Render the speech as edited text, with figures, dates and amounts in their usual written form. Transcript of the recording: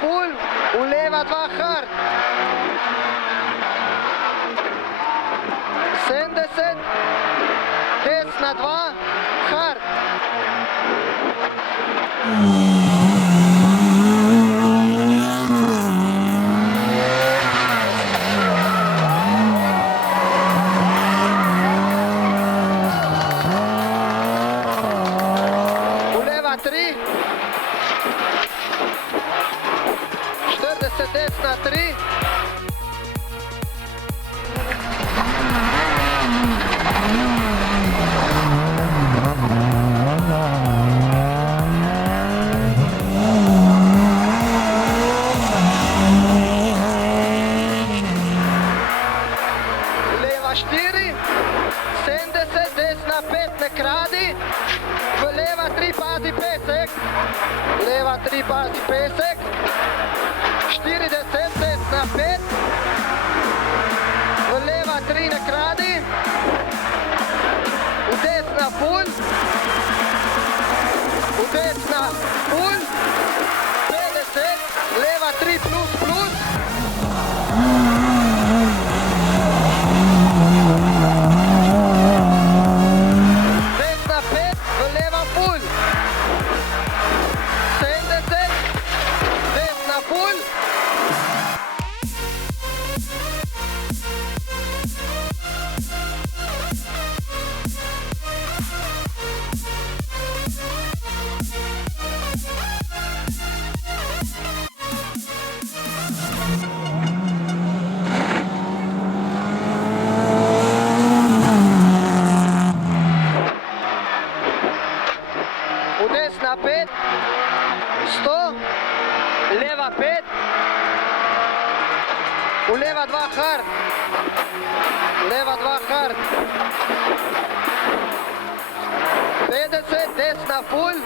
full, v leva 2 hard. 70, desna 2, hard. V leva 3, 40, desna 3. Leva 4, 70, desna 5, ne kradi. V leva 3 pazi pesek. Leva 3 pazi pesek. 40, desna 5. V leva 3 ne kradi. V desna full. V desna full. 50, leva 3 plus plus. Desna 5, v leva full. 70, desna full. V desna 5, 100, leva 5, v leva 2 hard, leva 2 hard, 50, desna full,